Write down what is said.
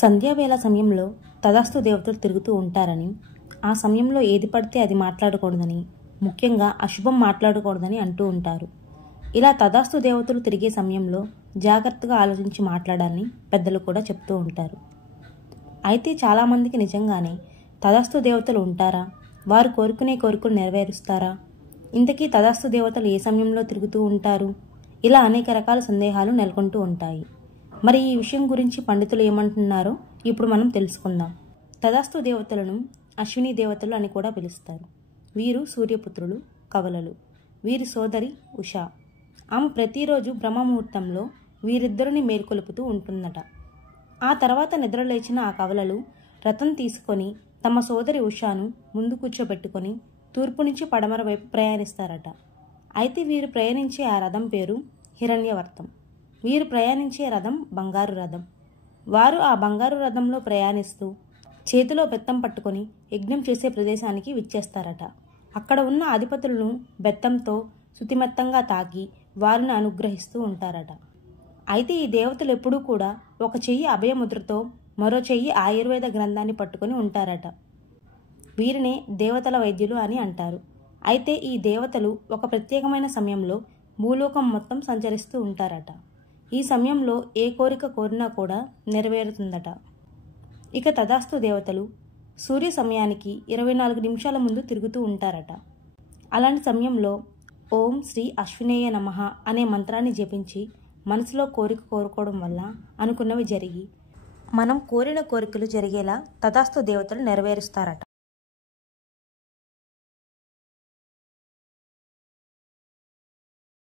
సంధ్యావేళ సమయంలో తదాస్తు దేవతలు తిరుగుతూ ఉంటారని, ఆ సమయంలో ఏది పడితే అది మాట్లాడకూడదని, ముఖ్యంగా అశుభం మాట్లాడకూడదని అంటూ ఉంటారు. ఇలా తదాస్తు దేవతలు తిరిగే సమయంలో జాగ్రత్తగా ఆలోచించి మాట్లాడాలని పెద్దలు కూడా చెప్తూ ఉంటారు. అయితే చాలామందికి నిజంగానే తదాస్తు దేవతలు ఉంటారా? వారు కోరుకునే కోరికలు నెరవేరుస్తారా? ఇంతకీ తదాస్తు దేవతలు ఏ సమయంలో తిరుగుతూ ఉంటారు? ఇలా అనేక రకాల సందేహాలు నెలకొంటూ ఉంటాయి. మరి ఈ విషయం గురించి పండితులు ఏమంటున్నారో ఇప్పుడు మనం తెలుసుకుందాం. తదాస్తు దేవతలను అశ్విని దేవతలు అని కూడా పిలుస్తారు. వీరు సూర్యపుత్రులు, కవలలు. వీరి సోదరి ఉషా. ఆమె ప్రతిరోజు బ్రహ్మముహూర్తంలో వీరిద్దరిని మేల్కొలుపుతూ ఉంటుందట. ఆ తర్వాత నిద్రలేచిన ఆ కవలలు రథం తీసుకొని తమ సోదరి ఉషాను ముందు కూర్చోబెట్టుకొని తూర్పు నుంచి పడమర వైపు ప్రయాణిస్తారట. అయితే వీరు ప్రయాణించే ఆ రథం పేరు హిరణ్యవర్తం. వీరు ప్రయాణించే రథం బంగారు రథం. వారు ఆ బంగారు రథంలో ప్రయాణిస్తూ చేతిలో బెత్తం పట్టుకొని యజ్ఞం చేసే ప్రదేశానికి విచ్చేస్తారట. అక్కడ ఉన్న అధిపతులను బెత్తంతో శుతిమెత్తంగా తాకి వారిని అనుగ్రహిస్తూ ఉంటారట. అయితే ఈ దేవతలు ఎప్పుడూ కూడా ఒక చెయ్యి అభయముద్రతో మరో చెయ్యి ఆయుర్వేద గ్రంథాన్ని పట్టుకొని ఉంటారట. వీరినే దేవతల వైద్యులు అని అంటారు. అయితే ఈ దేవతలు ఒక ప్రత్యేకమైన సమయంలో భూలోకం మొత్తం సంచరిస్తూ ఉంటారట. ఈ సమయంలో ఏ కోరిక కోరినా కూడా నెరవేరుతుందట. ఇక తదాస్తు దేవతలు సూర్య సమయానికి 24 నిమిషాల ముందు తిరుగుతూ ఉంటారట. అలాంటి సమయంలో ఓం శ్రీ అశ్వినేయ నమః అనే మంత్రాన్ని జపించి మనసులో కోరిక కోరుకోవడం వల్ల అనుకున్నవి జరిగి మనం కోరిన కోరికలు జరిగేలా తదాస్తు దేవతలు నెరవేరుస్తారట.